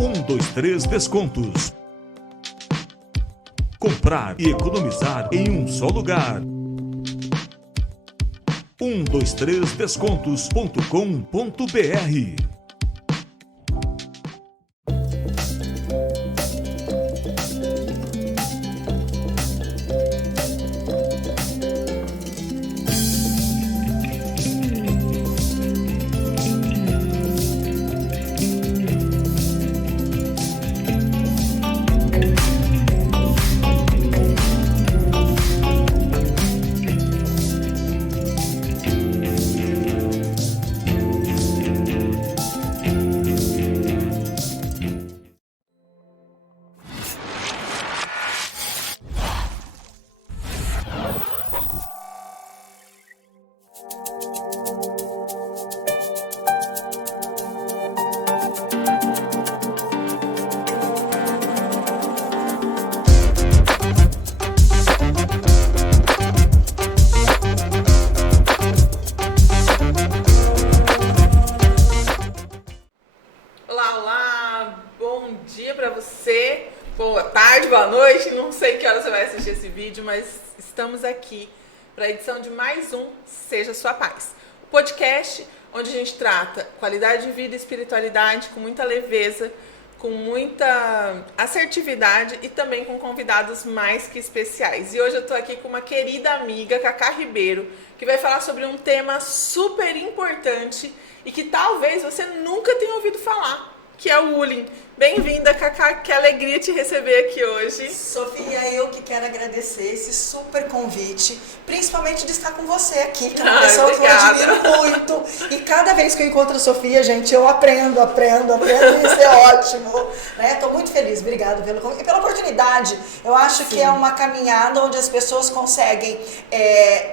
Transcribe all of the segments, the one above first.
123 Descontos. Comprar e economizar em um só lugar. 123descontos.com.br. Boa noite, não sei que hora você vai assistir esse vídeo, mas estamos aqui para a edição de mais um Seja Sua Paz. O podcast onde a gente trata qualidade de vida e espiritualidade com muita leveza, com muita assertividade e também com convidados mais que especiais. E hoje eu estou aqui com uma querida amiga, Cacá Ribeiro, que vai falar sobre um tema super importante e que talvez você nunca tenha ouvido falar, que é o bullying. Bem-vinda, Cacá, que alegria te receber aqui hoje. Sofia, eu que quero agradecer esse super convite, principalmente de estar com você aqui, que é uma pessoa que eu admiro muito. E cada vez que eu encontro a Sofia, gente, eu aprendo, e isso é ótimo. Estou muito feliz, obrigada pelo convite e pela oportunidade. Eu acho que é uma caminhada onde as pessoas conseguem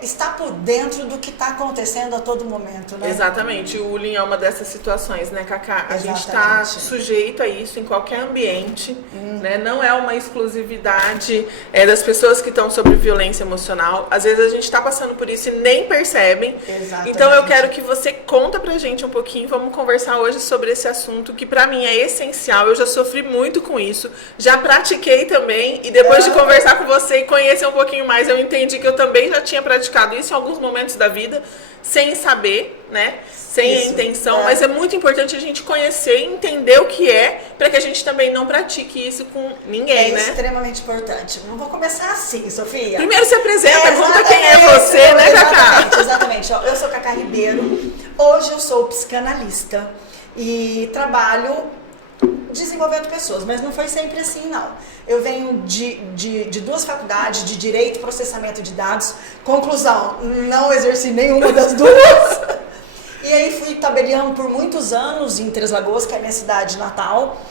estar por dentro do que está acontecendo a todo momento, né? Exatamente, o bullying é uma dessas situações, né, Cacá? A gente está sujeito a isso em qualquer ambiente, né? Não é uma exclusividade das pessoas que estão sobre violência emocional. Às vezes a gente está passando por isso e nem percebem. Exatamente. Então eu quero que você conta pra gente um pouquinho, vamos conversar hoje sobre esse assunto que pra mim é essencial. Eu já sofri muito com isso, já pratiquei também e depois de conversar com você e conhecer um pouquinho mais, eu entendi que eu também já tinha praticado isso em alguns momentos da vida, sem saber, né? Sem a intenção, mas é muito importante a gente conhecer e entender o que é, para que a gente também não pratique isso com ninguém, né? É extremamente importante. Não vou começar assim, Sofia. Primeiro se apresenta, conta quem é você, né, Cacá? Exatamente. Eu sou Cacá Ribeiro, hoje eu sou psicanalista e trabalho desenvolvendo pessoas, mas não foi sempre assim, não. Eu venho de duas faculdades, de Direito e Processamento de Dados. Conclusão, não exerci nenhuma das duas. E aí fui tabeliando por muitos anos em Três Lagoas, que é a minha cidade natal.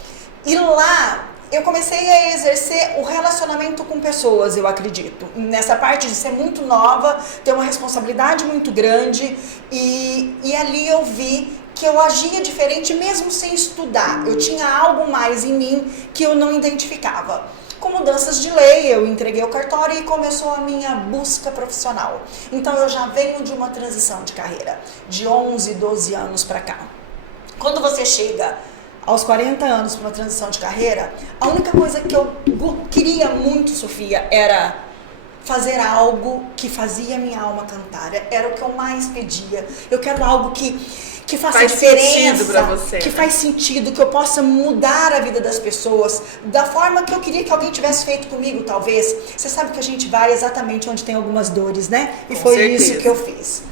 E lá eu comecei a exercer o relacionamento com pessoas, eu acredito. Nessa parte de ser muito nova, ter uma responsabilidade muito grande. E ali eu vi que eu agia diferente mesmo sem estudar. Eu tinha algo mais em mim que eu não identificava. Com mudanças de lei, eu entreguei o cartório e começou a minha busca profissional. Então eu já venho de uma transição de carreira, de 11, 12 anos para cá. Quando você chega aos 40 anos para uma transição de carreira, a única coisa que eu queria muito, Sofia, era fazer algo que fazia minha alma cantar. Era o que eu mais pedia. Eu quero algo que faça diferença, pra você, que faz sentido, que eu possa mudar a vida das pessoas da forma que eu queria que alguém tivesse feito comigo, talvez. Você sabe que a gente vai exatamente onde tem algumas dores, né? E Com foi certeza. isso que eu fiz.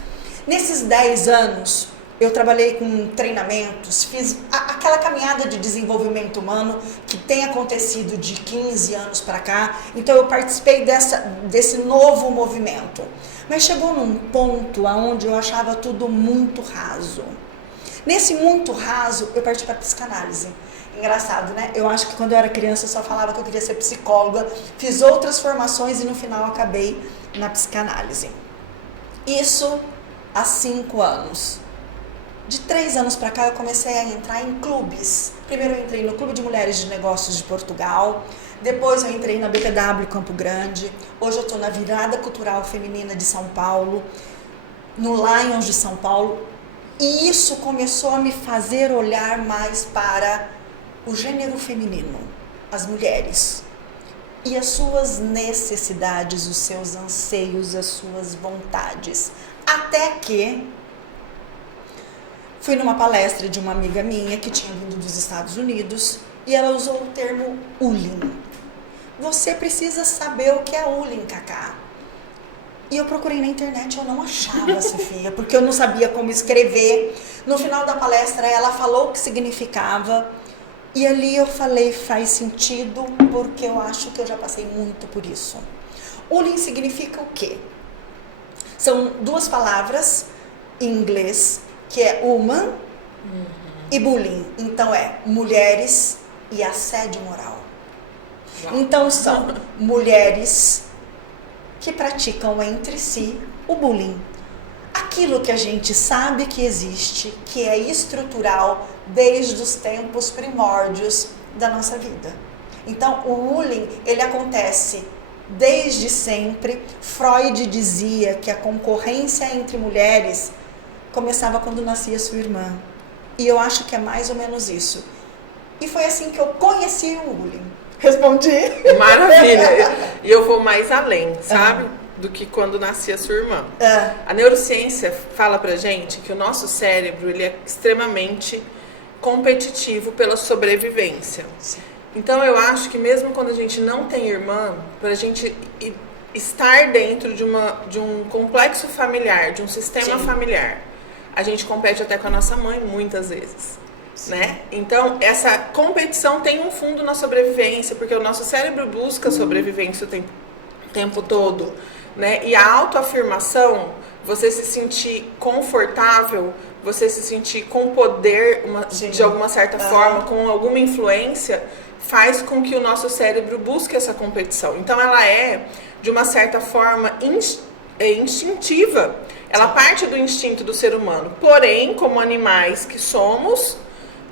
Nesses 10 anos, eu trabalhei com treinamentos, fiz aquela caminhada de desenvolvimento humano que tem acontecido de 15 anos para cá. Então eu participei desse novo movimento. Mas chegou num ponto onde eu achava tudo muito raso. Nesse muito raso, eu parti para psicanálise. Engraçado, né? Eu acho que quando eu era criança eu só falava que eu queria ser psicóloga. Fiz outras formações e no final acabei na psicanálise. Isso há 5 anos. De 3 anos para cá eu comecei a entrar em clubes. Primeiro eu entrei no Clube de Mulheres de Negócios de Portugal. Depois eu entrei na BTW Campo Grande. Hoje eu estou na Virada Cultural Feminina de São Paulo. No Lions de São Paulo. E isso começou a me fazer olhar mais para o gênero feminino, as mulheres, e as suas necessidades, os seus anseios, as suas vontades. Até que fui numa palestra de uma amiga minha que tinha vindo dos Estados Unidos e ela usou o termo Ulin. Você precisa saber o que é Ulin, Cacá. E eu procurei na internet, eu não achava, Sofia, porque eu não sabia como escrever. No final da palestra ela falou o que significava. E ali eu falei, faz sentido, porque eu acho que eu já passei muito por isso. Ulin significa o quê? São duas palavras em inglês, que é woman e bullying. Então é mulheres e assédio moral. Então são mulheres que praticam entre si o bullying. Aquilo que a gente sabe que existe, que é estrutural desde os tempos primórdios da nossa vida. Então, o bullying, ele acontece desde sempre. Freud dizia que a concorrência entre mulheres começava quando nascia sua irmã. E eu acho que é mais ou menos isso. E foi assim que eu conheci o bullying. Respondi? Maravilha. E eu vou mais além, sabe? Do que quando nascia sua irmã. A neurociência fala pra gente que o nosso cérebro, ele é extremamente competitivo pela sobrevivência. Sim. Então eu acho que mesmo quando a gente não tem irmã, pra gente estar dentro de um complexo familiar, de um sistema familiar, a gente compete até com a nossa mãe muitas vezes. Né? Então, essa competição tem um fundo na sobrevivência, porque o nosso cérebro busca sobrevivência o tempo todo, né? E a autoafirmação, você se sentir confortável, você se sentir com poder, de alguma certa forma, com alguma influência, faz com que o nosso cérebro busque essa competição. Então, ela é, de uma certa forma, instintiva. Ela parte do instinto do ser humano. Porém, como animais que somos,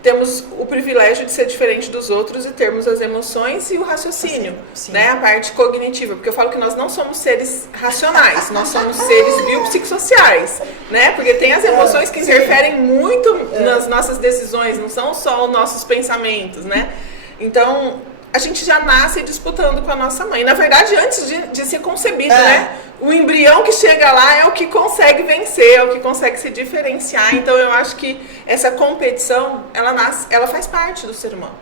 temos o privilégio de ser diferente dos outros e termos as emoções e o raciocínio, né? A parte cognitiva, porque eu falo que nós não somos seres racionais, nós somos seres biopsicossociais, né? Porque tem as emoções que interferem muito nas nossas decisões, não são só os nossos pensamentos, né? Então, a gente já nasce disputando com a nossa mãe. Na verdade, antes de ser concebido, né? O embrião que chega lá é o que consegue vencer, é o que consegue se diferenciar. Então, eu acho que essa competição, ela faz parte do ser humano.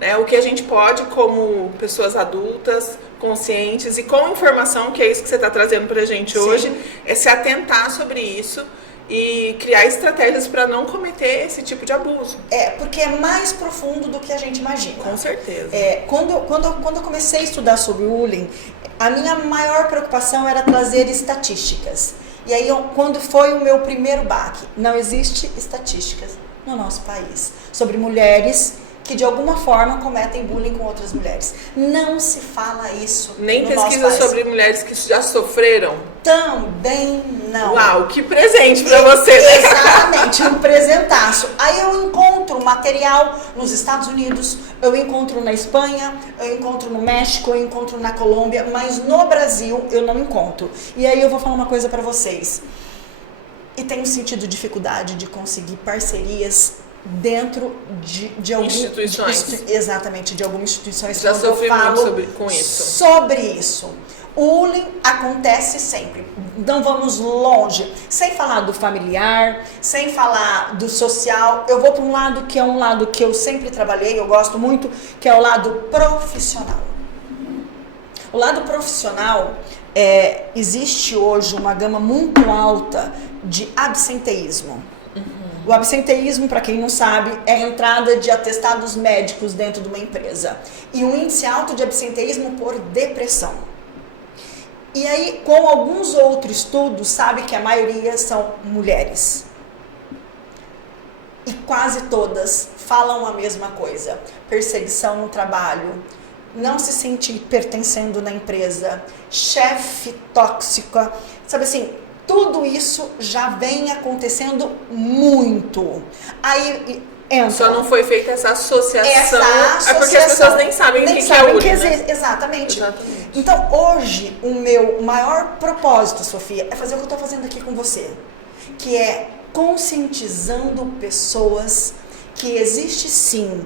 Né? O que a gente pode, como pessoas adultas, conscientes e com informação, que é isso que você está trazendo para a gente hoje, é se atentar sobre isso e criar estratégias para não cometer esse tipo de abuso. Porque é mais profundo do que a gente imagina. Com certeza. Quando eu comecei a estudar sobre o bullying, a minha maior preocupação era trazer estatísticas. E aí, quando foi o meu primeiro baque, não existe estatísticas no nosso país sobre mulheres que de alguma forma cometem bullying com outras mulheres. Não se fala isso. Nem pesquisa sobre mulheres que já sofreram? Também não. Uau, que presente pra você, né? Exatamente, um presentaço. Aí eu encontro material nos Estados Unidos, eu encontro na Espanha, eu encontro no México, eu encontro na Colômbia, mas no Brasil eu não encontro. E aí eu vou falar uma coisa pra vocês. E tenho sentido dificuldade de conseguir parcerias dentro de algumas instituições. Exatamente, de algumas instituições. Já sofri muito com isso. Sobre isso. O bullying acontece sempre. Não vamos longe. Sem falar do familiar, sem falar do social, eu vou para um lado que é um lado que eu sempre trabalhei, eu gosto muito, que é o lado profissional. O lado profissional, existe hoje uma gama muito alta de absenteísmo. O absenteísmo, para quem não sabe, é a entrada de atestados médicos dentro de uma empresa. E um índice alto de absenteísmo por depressão. E aí, com alguns outros estudos, sabe que a maioria são mulheres. E quase todas falam a mesma coisa. Perseguição no trabalho, não se sentir pertencendo na empresa, chefe tóxica, sabe assim... Tudo isso já vem acontecendo muito. Aí entra. Só não foi feita essa associação. É porque as pessoas nem sabem o que é o bullying, né? Exatamente. Então, hoje, o meu maior propósito, Sofia, é fazer o que eu estou fazendo aqui com você. Que é conscientizando pessoas que existe sim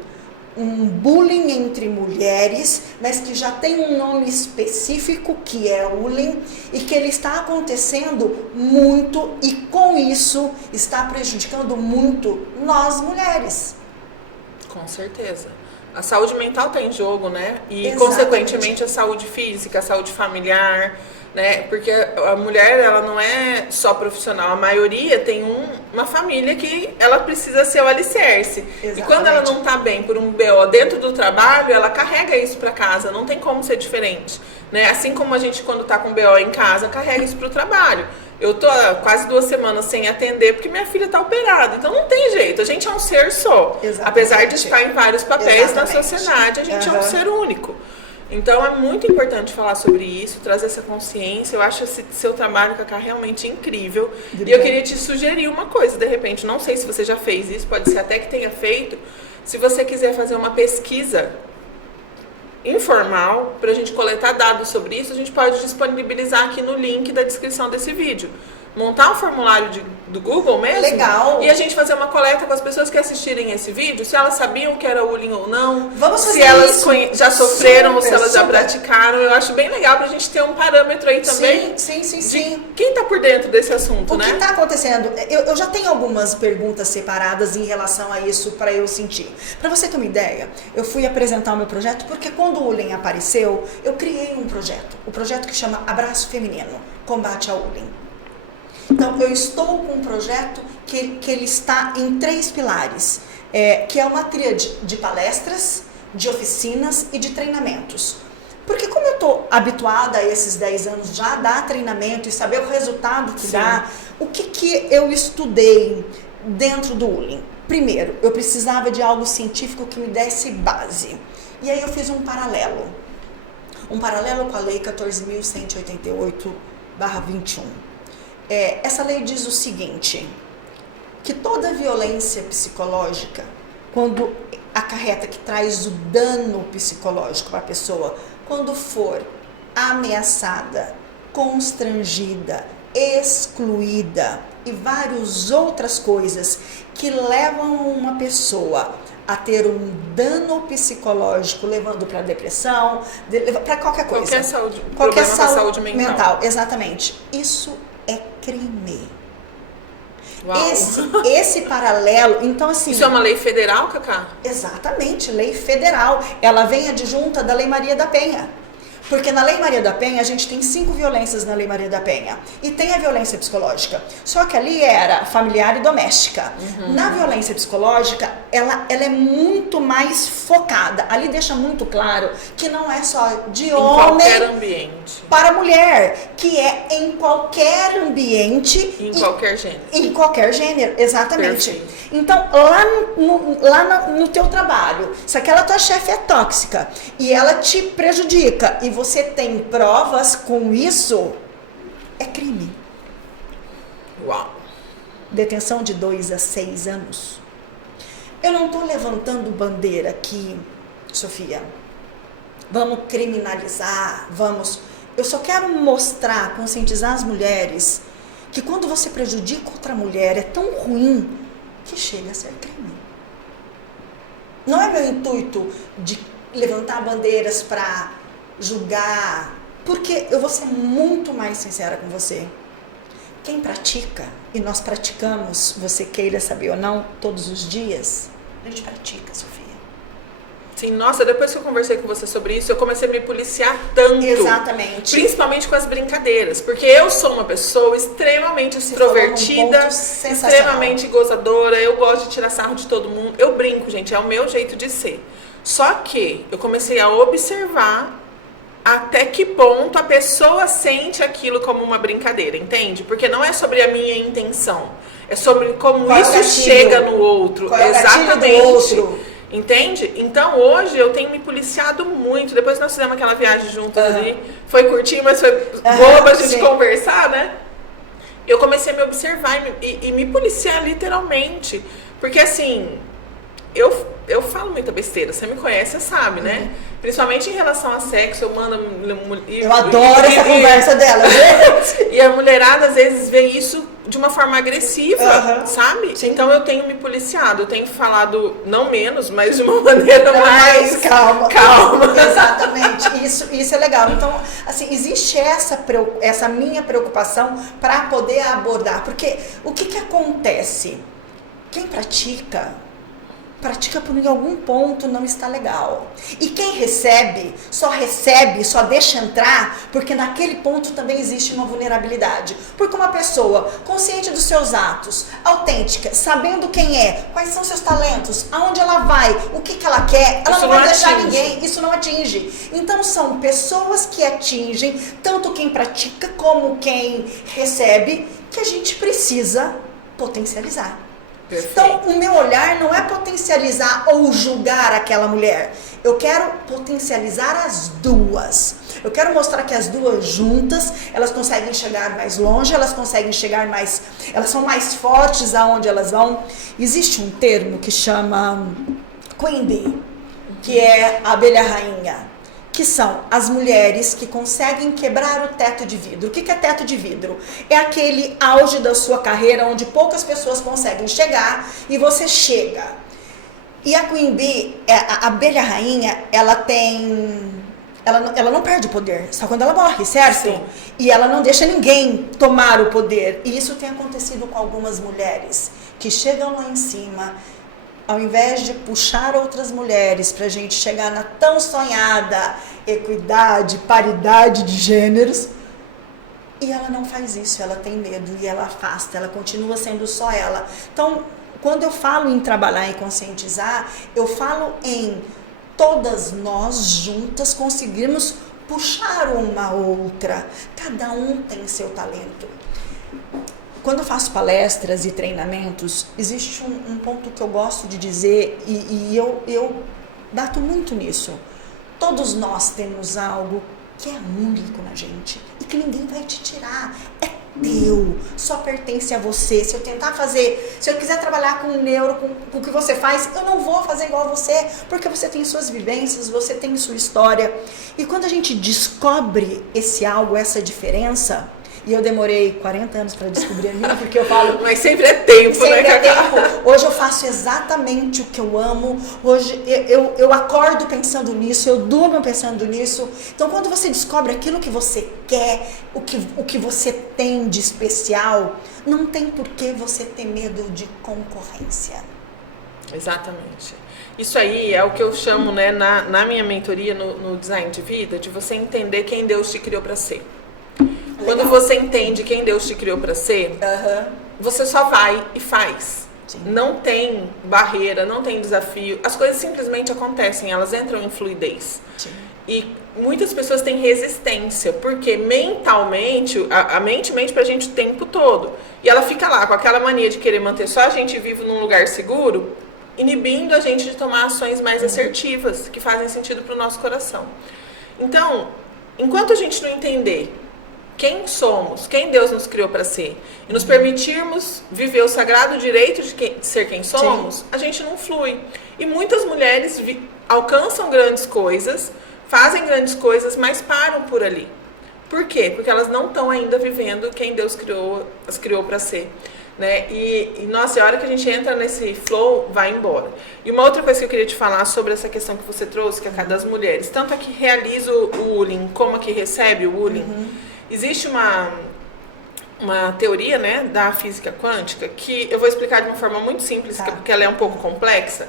um bullying entre mulheres, mas que já tem um nome específico, que é bullying, e que ele está acontecendo muito e com isso está prejudicando muito nós mulheres. Com certeza. A saúde mental está em jogo, né? E, Exatamente. consequentemente, a saúde física, a saúde familiar, né? Porque a mulher, ela não é só profissional. A maioria tem uma família que ela precisa ser o alicerce. Exatamente. E quando ela não está bem por um BO dentro do trabalho, ela carrega isso para casa. Não tem como ser diferente, né? Assim como a gente, quando está com BO em casa, carrega isso para o trabalho. Eu tô há quase 2 semanas sem atender porque minha filha tá operada. Então não tem jeito. A gente é um ser só. Exatamente. Apesar de estar em vários papéis na Exatamente. sociedade, a gente é um ser único. Então é muito importante falar sobre isso, trazer essa consciência. Eu acho esse seu trabalho, Cacá, realmente incrível. Obrigada. E eu queria te sugerir uma coisa, de repente, não sei se você já fez isso, pode ser até que tenha feito. Se você quiser fazer uma pesquisa informal, para a gente coletar dados sobre isso, a gente pode disponibilizar aqui no link da descrição desse vídeo. Montar um formulário do Google mesmo. Legal. E a gente fazer uma coleta com as pessoas que assistirem esse vídeo, se elas sabiam que era bullying ou não. Vamos fazer se elas isso. Já sofreram ou se Super, elas já super. praticaram. Eu acho bem legal pra gente ter um parâmetro aí também. Sim. Quem tá por dentro desse assunto, O né? que está acontecendo? Eu já tenho algumas perguntas separadas em relação a isso para eu sentir. Para você ter uma ideia, eu fui apresentar o meu projeto porque quando o bullying apareceu, eu criei um projeto. O projeto que chama Abraço Feminino, Combate ao Bullying. Então, eu estou com um projeto que ele está em 3 pilares, que é uma tríade de palestras, de oficinas e de treinamentos. Porque como eu estou habituada a esses 10 anos já a dar treinamento e saber o resultado que Sim. dá, o que eu estudei dentro do bullying? Primeiro, eu precisava de algo científico que me desse base. E aí eu fiz um paralelo com a Lei 14.188/21. Essa lei diz o seguinte, que toda violência psicológica, quando acarreta, que traz o dano psicológico para a pessoa, quando for ameaçada, constrangida, excluída e várias outras coisas que levam uma pessoa a ter um dano psicológico, levando para depressão, para qualquer coisa. Qualquer saúde mental. Exatamente. Isso é crime. Uau. Esse paralelo, então assim... Isso é uma lei federal, Cacá? Exatamente, lei federal. Ela vem adjunta da Lei Maria da Penha. Porque na Lei Maria da Penha, a gente tem 5 violências na Lei Maria da Penha. E tem a violência psicológica. Só que ali era familiar e doméstica. Na violência psicológica, ela é muito mais focada. Ali deixa muito claro que não é só de homem... Em qualquer ambiente. Para mulher, que é em qualquer ambiente. Em qualquer gênero. Em qualquer gênero, exatamente. Perfeito. Então, lá no teu trabalho, se aquela tua chefe é tóxica e ela te prejudica e você tem provas com isso, é crime. Uau. Detenção de 2 a 6 anos. Eu não estou levantando bandeira aqui, Sofia. Vamos criminalizar, Eu só quero mostrar, conscientizar as mulheres que quando você prejudica outra mulher é tão ruim que chega a ser crime. Não é meu intuito de levantar bandeiras para julgar, porque eu vou ser muito mais sincera com você. Quem pratica, e nós praticamos, você queira saber ou não, todos os dias, a gente pratica, Sofia. Sim, nossa, depois que eu conversei com você sobre isso, eu comecei a me policiar tanto. Exatamente. Principalmente com as brincadeiras. Porque eu sou uma pessoa extremamente extrovertida, extremamente gozadora, eu gosto de tirar sarro de todo mundo. Eu brinco, gente, é o meu jeito de ser. Só que eu comecei a observar até que ponto a pessoa sente aquilo como uma brincadeira, entende? Porque não é sobre a minha intenção, é sobre como qual isso chega no outro. Qual é o exatamente. Do outro? Entende? Então hoje eu tenho me policiado muito. Depois nós fizemos aquela viagem juntas ali. Foi curtinho, mas foi boa pra gente conversar, né? Eu comecei a me observar e me policiar literalmente. Porque assim, eu falo muita besteira, você me conhece, você sabe, né? Principalmente em relação a sexo, eu mando... Eu adoro essa conversa dela, gente! E a mulherada, às vezes, vê isso de uma forma agressiva, sabe? Sim. Então, eu tenho me policiado, eu tenho falado, não menos, mas de uma maneira mais... Calma. Exatamente. Isso é legal. Então, assim, existe essa minha preocupação para poder abordar. Porque o que acontece? Quem pratica por algum ponto não está legal. E quem recebe, só deixa entrar, porque naquele ponto também existe uma vulnerabilidade. Porque uma pessoa consciente dos seus atos, autêntica, sabendo quem é, quais são seus talentos, aonde ela vai, o que ela quer, ela não vai deixar ninguém, isso não atinge. Então são pessoas que atingem, tanto quem pratica como quem recebe, que a gente precisa potencializar. Perfeito. Então, o meu olhar não é potencializar ou julgar aquela mulher. Eu quero potencializar as duas. Eu quero mostrar que as duas juntas, elas conseguem chegar mais longe, elas são mais fortes aonde elas vão. Existe um termo que chama Queen Bee, que é a abelha rainha. Que são as mulheres que conseguem quebrar o teto de vidro. O que é teto de vidro? É aquele auge da sua carreira onde poucas pessoas conseguem chegar e você chega. E a Queen Bee, a abelha rainha, ela não perde o poder, só quando ela morre, certo? Sim. E ela não deixa ninguém tomar o poder. E isso tem acontecido com algumas mulheres que chegam lá em cima, ao invés de puxar outras mulheres para a gente chegar na tão sonhada equidade, paridade de gêneros, e ela não faz isso, ela tem medo e ela afasta, ela continua sendo só ela. Então, quando eu falo em trabalhar e conscientizar, eu falo em todas nós juntas conseguirmos puxar uma outra, cada um tem seu talento. Quando eu faço palestras e treinamentos, existe um ponto que eu gosto de dizer e eu bato muito nisso. Todos nós temos algo que é único na gente e que ninguém vai te tirar. É teu, só pertence a você. Se eu quiser trabalhar com o neuro, com o que você faz, eu não vou fazer igual a você, porque você tem suas vivências, você tem sua história. E quando a gente descobre esse algo, essa diferença... E eu demorei 40 anos para descobrir a minha, porque eu falo... Mas sempre é tempo, sempre né, é tempo. Hoje eu faço exatamente o que eu amo. Hoje eu acordo pensando nisso, eu durmo pensando nisso. Então, quando você descobre aquilo que você quer, o que você tem de especial, não tem por que você ter medo de concorrência. Exatamente. Isso aí é o que eu chamo, né, na minha mentoria, no design de vida, de você entender quem Deus te criou para ser. Quando você entende quem Deus te criou para ser, você só vai e faz. Sim. Não tem barreira, não tem desafio. As coisas simplesmente acontecem, elas entram em fluidez. Sim. E muitas pessoas têm resistência, porque mentalmente, a mente mente pra gente o tempo todo. E ela fica lá com aquela mania de querer manter só a gente vivo num lugar seguro, inibindo a gente de tomar ações mais assertivas, que fazem sentido pro nosso coração. Então, enquanto a gente não entender quem somos, quem Deus nos criou para ser, e nos permitirmos viver o sagrado direito de ser quem somos, sim, a gente não flui. E muitas mulheres alcançam grandes coisas, fazem grandes coisas, mas param por ali. Por quê? Porque elas não estão ainda vivendo quem Deus as criou para ser. Né? Nossa, a hora que a gente entra nesse flow, vai embora. E uma outra coisa que eu queria te falar sobre essa questão que você trouxe, que é a das mulheres, tanto a que realiza o bullying, como a que recebe o bullying, existe uma teoria, né, da física quântica, que eu vou explicar de uma forma muito simples, porque ela é um pouco complexa,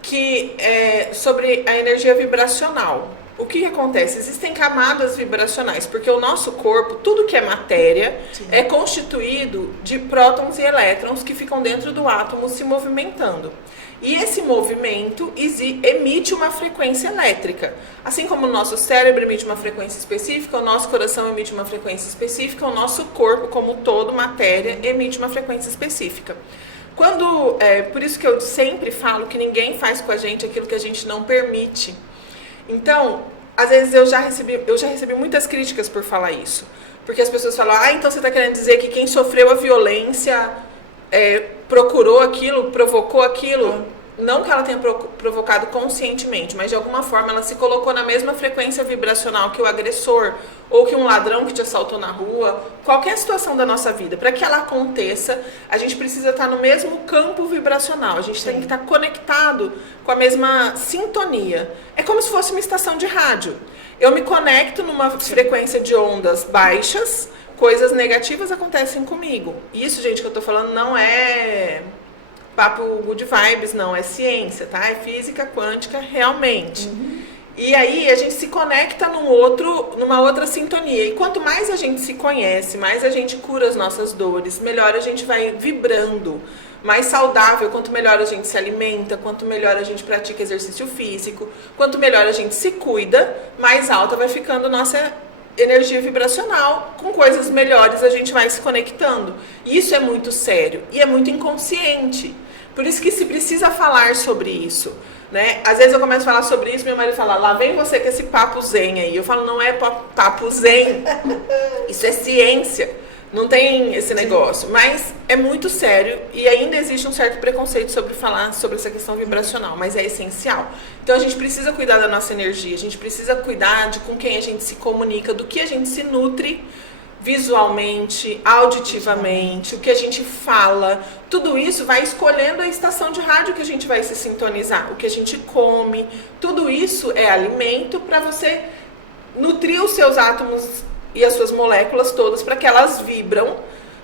que é sobre a energia vibracional. O que acontece? Existem camadas vibracionais, porque o nosso corpo, tudo que é matéria, sim, é constituído de prótons e elétrons que ficam dentro do átomo se movimentando. E esse movimento emite uma frequência elétrica. Assim como o nosso cérebro emite uma frequência específica, o nosso coração emite uma frequência específica, o nosso corpo, como todo, matéria, emite uma frequência específica. Por isso que eu sempre falo que ninguém faz com a gente aquilo que a gente não permite. Então, às vezes eu já recebi muitas críticas por falar isso. Porque as pessoas falam, então você está querendo dizer que quem sofreu a violência procurou aquilo, provocou aquilo? não que ela tenha provocado conscientemente, mas de alguma forma ela se colocou na mesma frequência vibracional que o agressor, ou que um ladrão que te assaltou na rua, qualquer situação da nossa vida, para que ela aconteça, a gente precisa estar no mesmo campo vibracional, a gente tem que estar conectado com a mesma sintonia. É como se fosse uma estação de rádio. Eu me conecto numa frequência de ondas baixas, coisas negativas acontecem comigo. Isso, gente, que eu tô falando não é papo good vibes, não, é ciência, tá? É física quântica realmente. E aí a gente se conecta numa outra sintonia. E quanto mais a gente se conhece, mais a gente cura as nossas dores, melhor a gente vai vibrando, mais saudável, quanto melhor a gente se alimenta, quanto melhor a gente pratica exercício físico, quanto melhor a gente se cuida, mais alta vai ficando nossa energia vibracional, com coisas melhores a gente vai se conectando. Isso é muito sério e é muito inconsciente. Por isso que se precisa falar sobre isso, né? Às vezes eu começo a falar sobre isso, meu marido fala, lá vem você com esse papo zen aí. Eu falo, não é papo zen, isso é ciência, não tem esse negócio. Mas é muito sério e ainda existe um certo preconceito sobre falar sobre essa questão vibracional, mas é essencial. Então a gente precisa cuidar da nossa energia, a gente precisa cuidar de com quem a gente se comunica, do que a gente se nutre visualmente, auditivamente, o que a gente fala, tudo isso vai escolhendo a estação de rádio que a gente vai se sintonizar, o que a gente come, tudo isso é alimento para você nutrir os seus átomos e as suas moléculas todas para que elas vibram,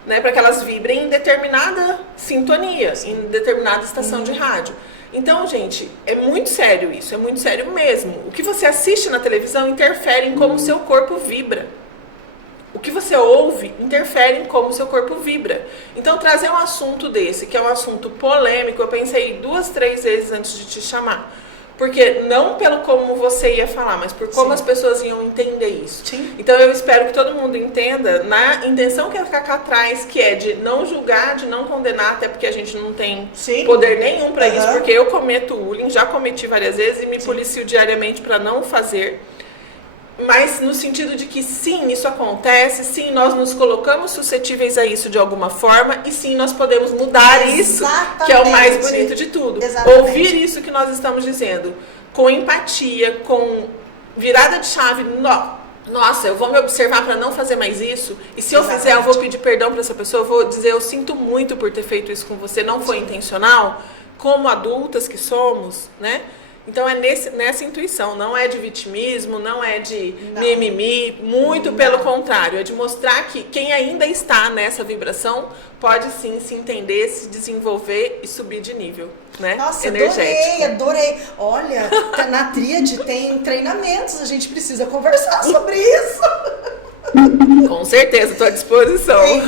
né, para que elas vibrem em determinada sintonia, em determinada estação de rádio. Então, gente, é muito sério isso, é muito sério mesmo. O que você assiste na televisão interfere em como o seu corpo vibra. O que você ouve interfere em como o seu corpo vibra. Então, trazer um assunto desse, que é um assunto polêmico, eu pensei 2, 3 vezes antes de te chamar. Porque não pelo como você ia falar, mas por como as pessoas iam entender isso. Sim. Então, eu espero que todo mundo entenda na intenção que a Cacá traz, que é de não julgar, de não condenar, até porque a gente não tem poder nenhum para isso, porque eu cometo bullying, já cometi várias vezes e me policio diariamente para não fazer. Mas no sentido de que sim, isso acontece, sim, nós nos colocamos suscetíveis a isso de alguma forma e sim, nós podemos mudar isso, que é o mais bonito de tudo. Ouvir isso que nós estamos dizendo, com empatia, com virada de chave, nossa, eu vou me observar para não fazer mais isso, e se eu fizer, eu vou pedir perdão para essa pessoa, eu vou dizer, eu sinto muito por ter feito isso com você, não foi intencional, como adultas que somos, né? Então é nessa intuição, não é de vitimismo, não é de mimimi, muito pelo contrário, é de mostrar que quem ainda está nessa vibração pode sim se entender, se desenvolver e subir de nível, né? Nossa, energético. Adorei. Olha, na Tríade tem treinamentos, a gente precisa conversar sobre isso. Com certeza, estou à disposição. É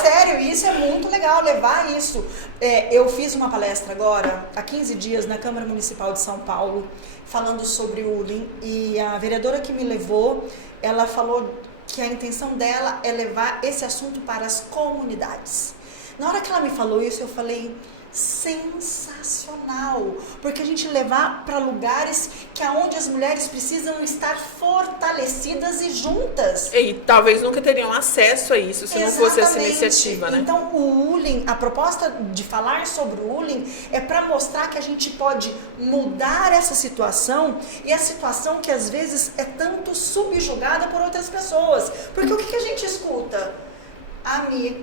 sério, isso é muito legal, levar isso. Eu fiz uma palestra agora, há 15 dias, na Câmara Municipal de São Paulo, falando sobre o bullying, e a vereadora que me levou, ela falou que a intenção dela é levar esse assunto para as comunidades. Na hora que ela me falou isso, eu falei, sensacional, porque a gente levar para lugares que aonde as mulheres precisam estar fortalecidas e juntas. E talvez nunca teriam acesso a isso se não fosse essa iniciativa, né? Então o bullying, a proposta de falar sobre o bullying é para mostrar que a gente pode mudar essa situação, e a situação que às vezes é tanto subjugada por outras pessoas. Porque o que a gente escuta?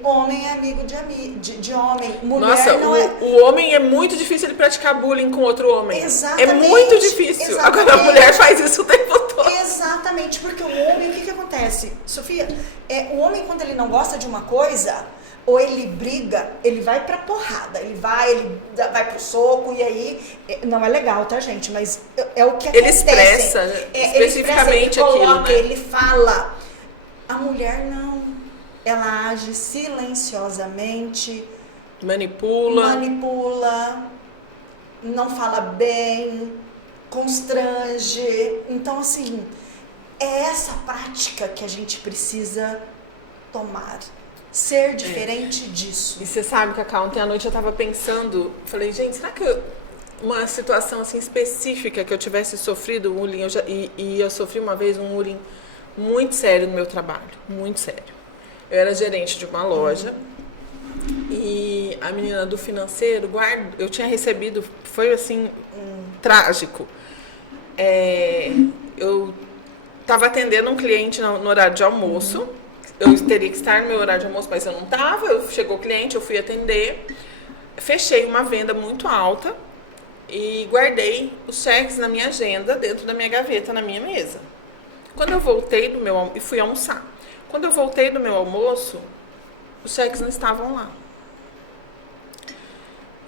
Homem é amigo de homem. Mulher. Nossa, não o homem é muito difícil de praticar bullying com outro homem. Exatamente. É muito difícil. Exatamente. Agora a mulher faz isso o tempo todo. Exatamente, porque o homem, o que acontece? Sofia, o homem, quando ele não gosta de uma coisa, ou ele briga, ele vai pra porrada, ele vai pro soco, e aí, não é legal, tá, gente? Mas é o que acontece. Ele expressa, especificamente ele aquilo, coloca, né? Ele fala. A mulher não. Ela age silenciosamente, manipula, não fala bem, constrange. Então, assim, é essa prática que a gente precisa tomar. Ser diferente disso. E você sabe, Cacá, ontem à noite eu tava pensando, falei, gente, será que uma situação assim específica que eu tivesse sofrido bullying, eu sofri uma vez um bullying muito sério no meu trabalho, muito sério. Eu era gerente de uma loja e a menina do financeiro, eu tinha recebido, foi assim, trágico. Eu estava atendendo um cliente no horário de almoço, eu teria que estar no meu horário de almoço, mas eu não estava, chegou o cliente, eu fui atender, fechei uma venda muito alta e guardei os cheques na minha agenda, dentro da minha gaveta, na minha mesa. Quando eu voltei e fui almoçar. Quando eu voltei do meu almoço, os cheques não estavam lá.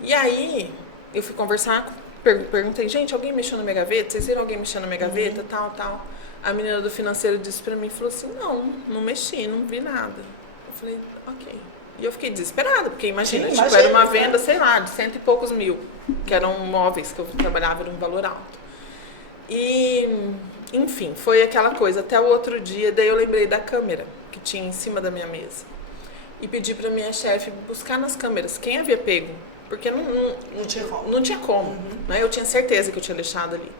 E aí, eu fui conversar, perguntei, gente, alguém mexeu na minha gaveta? Vocês viram alguém mexendo na minha gaveta? Tal. A menina do financeiro disse pra mim, falou assim, não mexi, não vi nada. Eu falei, ok. E eu fiquei desesperada, porque imagina, era uma venda, sei lá, de 100 e poucos mil, que eram móveis que eu trabalhava, era um valor alto. E, enfim, foi aquela coisa. Até o outro dia, daí eu lembrei da câmera que tinha em cima da minha mesa. E pedi pra minha chefe buscar nas câmeras quem havia pego. Porque não tinha como. Né? Eu tinha certeza que eu tinha deixado ali.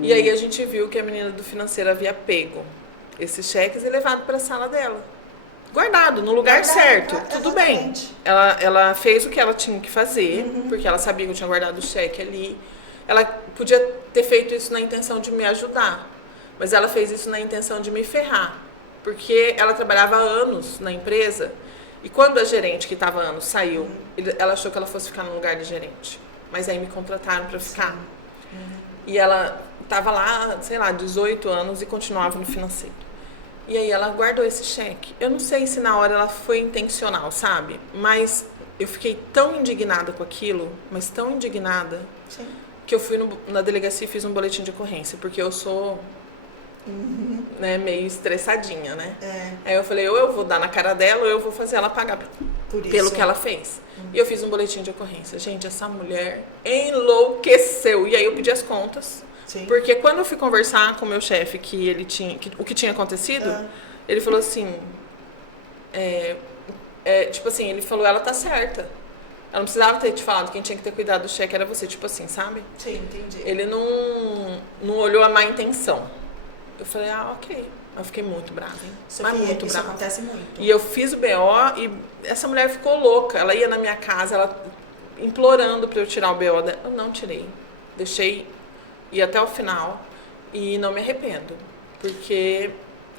E aí a gente viu que a menina do financeiro havia pego esses cheques e levado para a sala dela. Guardado, no lugar certo. Tudo bem. Ela fez o que ela tinha que fazer, porque ela sabia que eu tinha guardado o cheque ali. Ela podia ter feito isso na intenção de me ajudar, mas ela fez isso na intenção de me ferrar. Porque ela trabalhava há anos na empresa. E quando a gerente que estava há anos saiu, ela achou que ela fosse ficar no lugar de gerente. Mas aí me contrataram para ficar. E ela estava lá, sei lá, 18 anos e continuava no financeiro. E aí ela guardou esse cheque. Eu não sei se na hora ela foi intencional, sabe? Mas eu fiquei tão indignada com aquilo, mas tão indignada, que eu fui na delegacia e fiz um boletim de ocorrência. Porque eu sou... né, meio estressadinha, né? Aí eu falei, ou eu vou dar na cara dela, ou eu vou fazer ela pagar pelo que ela fez. E eu fiz um boletim de ocorrência. Gente, essa mulher enlouqueceu. E aí eu pedi as contas. Porque quando eu fui conversar com o meu chefe o que tinha acontecido, ele falou assim, tipo assim, ele falou, ela tá certa. Ela não precisava ter te falado, quem tinha que ter cuidado do cheque era você, tipo assim, sabe? Sim, entendi. Ele não olhou a má intenção. Eu falei, ok. Eu fiquei muito brava, hein? Sofia, muito isso brava. Acontece muito. E eu fiz o BO e essa mulher ficou louca. Ela ia na minha casa, ela implorando pra eu tirar o BO dela. Eu não tirei. Deixei ir até o final e não me arrependo. Porque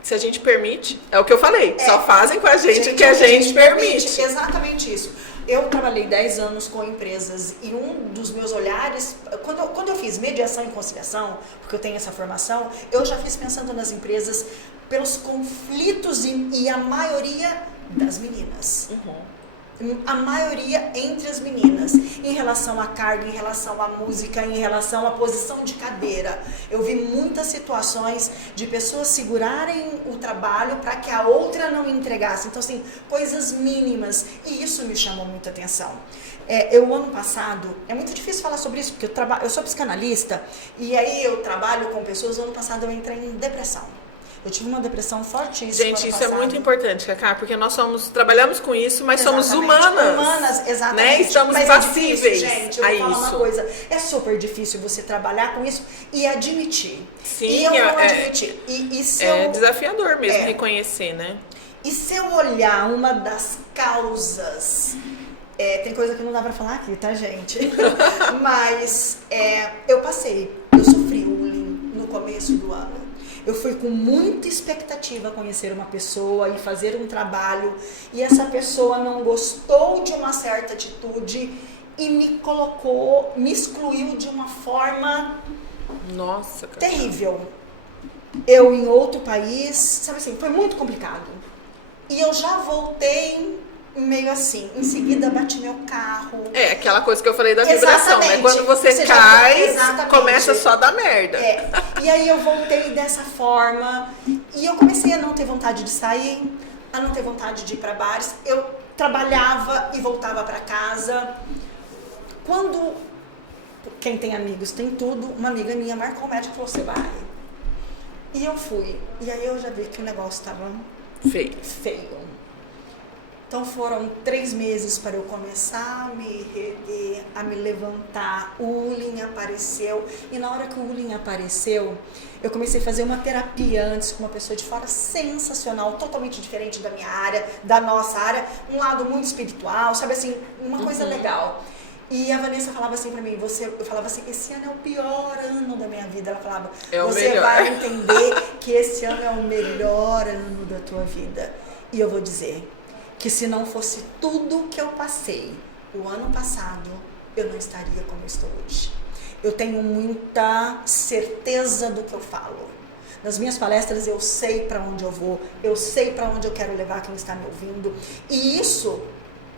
se a gente permite, é o que eu falei, só fazem com a gente o que a gente permite. Exatamente isso. Eu trabalhei 10 anos com empresas e um dos meus olhares, quando eu fiz mediação e conciliação, porque eu tenho essa formação, eu já fiz pensando nas empresas pelos conflitos e a maioria das meninas. A maioria entre as meninas, em relação à carga, em relação à música, em relação à posição de cadeira. Eu vi muitas situações de pessoas segurarem o trabalho para que a outra não entregasse. Então, assim, coisas mínimas. E isso me chamou muita atenção. Ano passado, é muito difícil falar sobre isso, porque eu sou psicanalista, e aí eu trabalho com pessoas. Ano passado eu entrei em depressão. Eu tive uma depressão fortíssima. Gente, isso é muito importante, Cacá, porque nós trabalhamos com isso, mas somos humanas. Humanas, exatamente. Né? Estamos mas passíveis é difícil, gente, eu vou falar isso. uma coisa. É super difícil você trabalhar com isso e admitir. Sim, e eu não admitir. É desafiador mesmo reconhecer, né? E se eu olhar uma das causas... tem coisa que não dá pra falar aqui, tá, gente? Mas eu sofri bullying no começo do ano. Eu fui com muita expectativa conhecer uma pessoa e fazer um trabalho, e essa pessoa não gostou de uma certa atitude e me excluiu de uma forma terrível. Eu em outro país, sabe assim, foi muito complicado. E eu já voltei meio assim, em seguida bati meu carro. Aquela coisa que eu falei da vibração, né? Quando você cai, começa só a dar merda. E aí eu voltei dessa forma, e eu comecei a não ter vontade de sair, a não ter vontade de ir para bares. Eu trabalhava e voltava para casa. Quando quem tem amigos tem tudo, uma amiga minha marcou o médico e falou, você vai. E eu fui. E aí eu já vi que o negócio estava feio. Então foram 3 meses para eu começar a me reerguer, a me levantar. O Ulin apareceu e na hora que o Ulin apareceu, eu comecei a fazer uma terapia antes com uma pessoa de fora sensacional, totalmente diferente da minha área, da nossa área, um lado muito espiritual, sabe assim, uma coisa legal. E a Vanessa falava assim pra mim, eu falava assim, esse ano é o pior ano da minha vida. Ela falava, você vai entender que esse ano é o melhor ano da tua vida. E eu vou dizer que se não fosse tudo que eu passei o ano passado, eu não estaria como eu estou hoje. Eu tenho muita certeza do que eu falo. Nas minhas palestras eu sei para onde eu vou, eu sei para onde eu quero levar quem está me ouvindo. E isso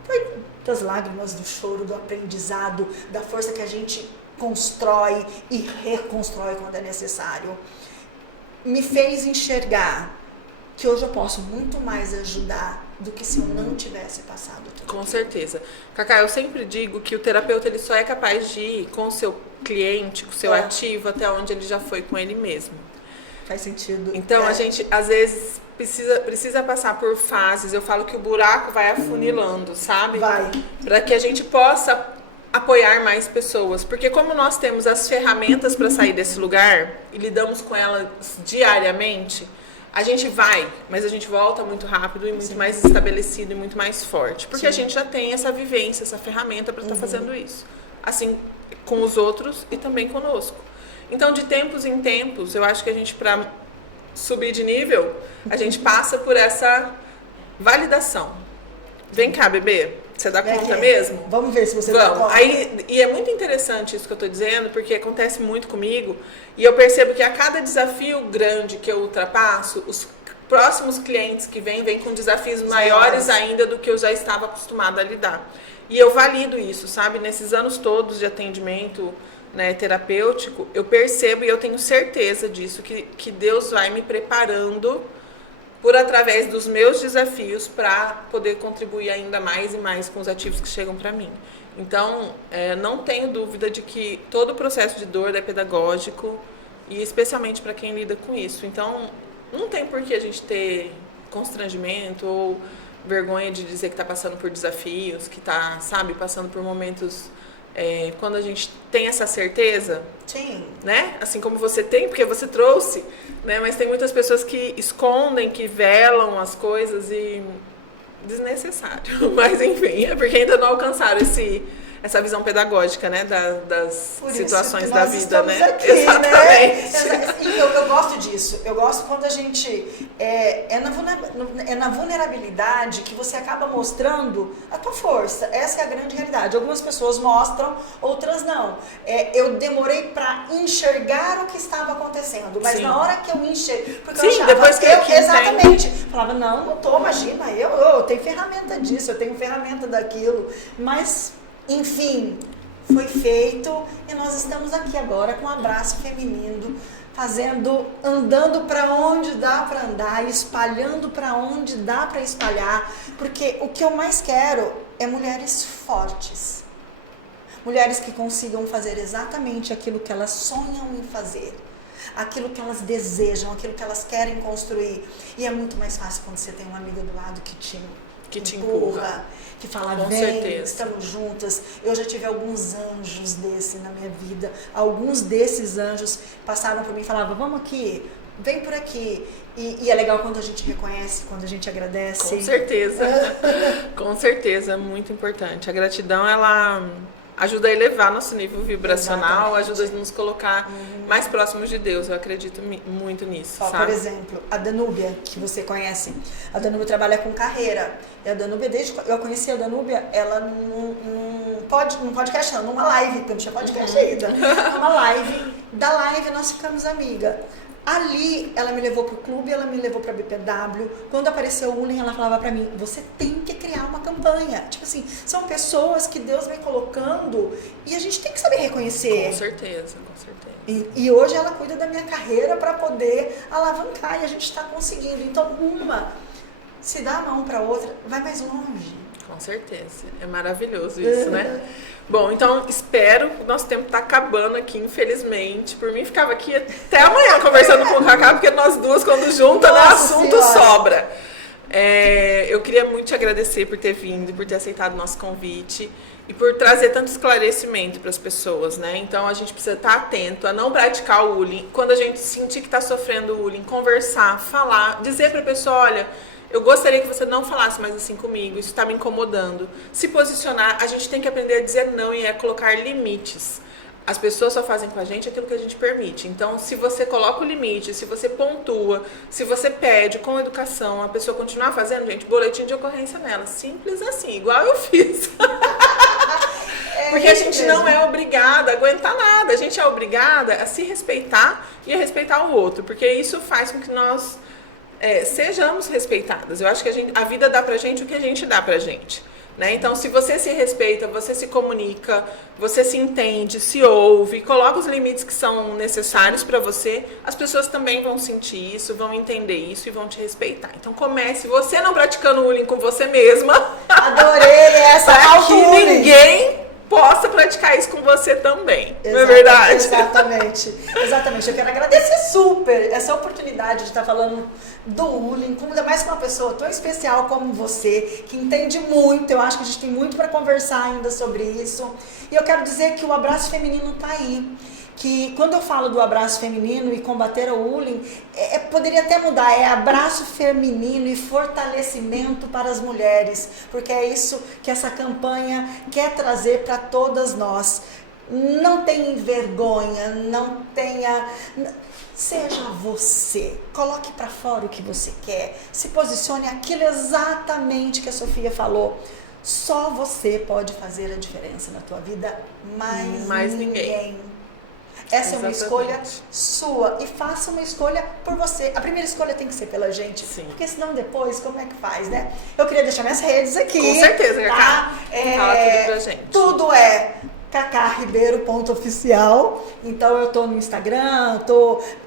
foi das lágrimas, do choro, do aprendizado, da força que a gente constrói e reconstrói quando é necessário. Me fez enxergar que hoje eu posso muito mais ajudar do que se eu não tivesse passado tudo. Com certeza. Cacá, eu sempre digo que o terapeuta ele só é capaz de ir com o seu cliente, com o seu ativo, até onde ele já foi com ele mesmo. Faz sentido. Então, a gente, às vezes, precisa passar por fases. Eu falo que o buraco vai afunilando, sabe? Vai. Para que a gente possa apoiar mais pessoas. Porque como nós temos as ferramentas para sair desse lugar e lidamos com elas diariamente, a gente vai, mas a gente volta muito rápido e muito mais estabelecido e muito mais forte. Porque a gente já tem essa vivência, essa ferramenta para estar fazendo isso. Assim, com os outros e também conosco. Então, de tempos em tempos, eu acho que a gente, para subir de nível, a gente passa por essa validação. Vem cá, bebê. Você dá conta mesmo? Vamos ver se você dá conta. E é muito interessante isso que eu estou dizendo, porque acontece muito comigo. E eu percebo que a cada desafio grande que eu ultrapasso, os próximos clientes que vêm com desafios maiores ainda do que eu já estava acostumada a lidar. E eu valido isso, sabe? Nesses anos todos de atendimento, né, terapêutico, eu percebo e eu tenho certeza disso, que Deus vai me preparando por através dos meus desafios para poder contribuir ainda mais e mais com os ativos que chegam para mim. Então, não tenho dúvida de que todo o processo de dor é pedagógico e especialmente para quem lida com isso. Então, não tem por que a gente ter constrangimento ou vergonha de dizer que está passando por desafios, que está, sabe, passando por momentos... quando a gente tem essa certeza, sim, né? Assim como você tem, porque você trouxe, né? Mas tem muitas pessoas que escondem, que velam as coisas e desnecessário. Mas enfim, é porque ainda não alcançaram essa visão pedagógica, né? Das situações da vida, né? Aqui, exatamente. Né? E eu gosto disso. Eu gosto quando a gente é na vulnerabilidade que você acaba mostrando a tua força. Essa é a grande realidade. Algumas pessoas mostram, outras não. Eu demorei para enxergar o que estava acontecendo, mas na hora que eu enxerguei, porque eu achava, depois que exatamente, falava, não tô, imagina, eu tenho ferramenta disso, eu tenho ferramenta daquilo, mas enfim, foi feito e nós estamos aqui agora com um abraço feminino, andando para onde dá para andar, espalhando para onde dá para espalhar, porque o que eu mais quero é mulheres fortes, mulheres que consigam fazer exatamente aquilo que elas sonham em fazer, aquilo que elas desejam, aquilo que elas querem construir. E é muito mais fácil quando você tem uma amiga do lado que te empurra, que fala, vem, estamos juntas. Eu já tive alguns anjos na minha vida. Alguns desses anjos passaram por mim e falavam, vamos aqui, vem por aqui. E é legal quando a gente reconhece, quando a gente agradece. Com certeza. Com certeza, muito importante. A gratidão, ela ajuda a elevar nosso nível vibracional, ajuda a nos colocar mais próximos de Deus. Eu acredito muito nisso, sabe? Por exemplo, a Danúbia, que você conhece. A Danúbia trabalha com carreira. E a Danúbia, desde que eu conheci a Danúbia, ela num podcast não, numa live, porque não tinha podcast ainda. Numa live. Da live nós ficamos amigas. Ali, ela me levou pro clube, ela me levou pra BPW. Quando apareceu o Ulin, ela falava pra mim, você tem que criar uma campanha. Tipo assim, são pessoas que Deus vai colocando e a gente tem que saber reconhecer. Com certeza, com certeza. E hoje ela cuida da minha carreira pra poder alavancar e a gente está conseguindo. Então, uma se dá a mão pra outra, vai mais longe. Com certeza. É maravilhoso isso, né? Bom, então espero, o nosso tempo tá acabando aqui, infelizmente. Por mim, ficava aqui até amanhã conversando com o Cacá, porque nós duas, quando juntas, né, assunto sobra. Eu queria muito te agradecer por ter vindo, por ter aceitado o nosso convite e por trazer tanto esclarecimento para as pessoas, né? Então a gente precisa estar atento a não praticar o bullying. Quando a gente sentir que está sofrendo bullying, conversar, falar, dizer para a pessoa, olha, eu gostaria que você não falasse mais assim comigo, isso está me incomodando. Se posicionar, a gente tem que aprender a dizer não e a colocar limites. As pessoas só fazem com a gente aquilo que a gente permite. Então, se você coloca o limite, se você pontua, se você pede com educação, a pessoa continuar fazendo, gente, boletim de ocorrência nela. Simples assim, igual eu fiz. Porque a gente não é obrigada a aguentar nada. A gente é obrigada a se respeitar e a respeitar o outro. Porque isso faz com que nós sejamos respeitadas. Eu acho que a vida dá pra gente o que a gente dá pra gente. Né? Então, se você se respeita, você se comunica, você se entende, se ouve, coloca os limites que são necessários para você, as pessoas também vão sentir isso, vão entender isso e vão te respeitar. Então, comece você não praticando bullying com você mesma. Adorei essa para que ninguém possa praticar isso com você também. Não é verdade? Exatamente. Eu quero agradecer super essa oportunidade de estar falando do bullying, ainda mais com uma pessoa tão especial como você, que entende muito. Eu acho que a gente tem muito para conversar ainda sobre isso. E eu quero dizer que o abraço feminino está aí. Que quando eu falo do abraço feminino e combater o bullying, poderia até mudar, é abraço feminino e fortalecimento para as mulheres, porque é isso que essa campanha quer trazer para todas nós. Não tenha vergonha, não tenha... Seja você, coloque para fora o que você quer, se posicione aquilo exatamente que a Sofia falou. Só você pode fazer a diferença na tua vida, mais ninguém. Essa é uma escolha sua e faça uma escolha por você. A primeira escolha tem que ser pela gente, sim, porque senão depois, como é que faz, né? Eu queria deixar minhas redes aqui. Com certeza, Cacá. Fala tudo pra gente. Tudo cacarribeiro.oficial. Então eu tô no Instagram,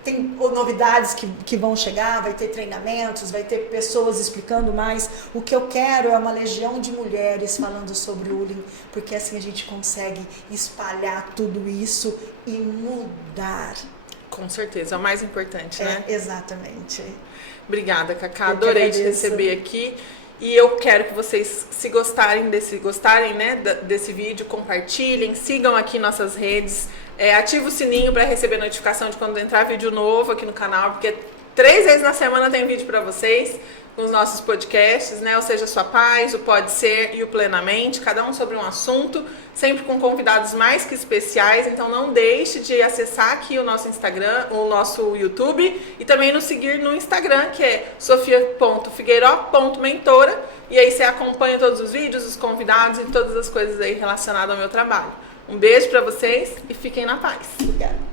tem novidades que vão chegar, vai ter treinamentos, vai ter pessoas explicando mais. O que eu quero é uma legião de mulheres falando sobre o bullying, porque assim a gente consegue espalhar tudo isso e mudar. Com certeza, é o mais importante, né? Exatamente. Obrigada, Cacá. Adorei te receber aqui. E eu quero que vocês, se gostarem desse vídeo, compartilhem, sigam aqui nossas redes, ativa o sininho para receber notificação de quando entrar vídeo novo aqui no canal, porque 3 vezes na semana tem vídeo para vocês, com os nossos podcasts, né? Ou seja, Sua Paz, o Pode Ser e o Plenamente, cada um sobre um assunto, sempre com convidados mais que especiais. Então não deixe de acessar aqui o nosso Instagram, o nosso YouTube, e também nos seguir no Instagram, que é sofia.figueiró.mentora, e aí você acompanha todos os vídeos, os convidados e todas as coisas aí relacionadas ao meu trabalho. Um beijo para vocês e fiquem na paz. Obrigada.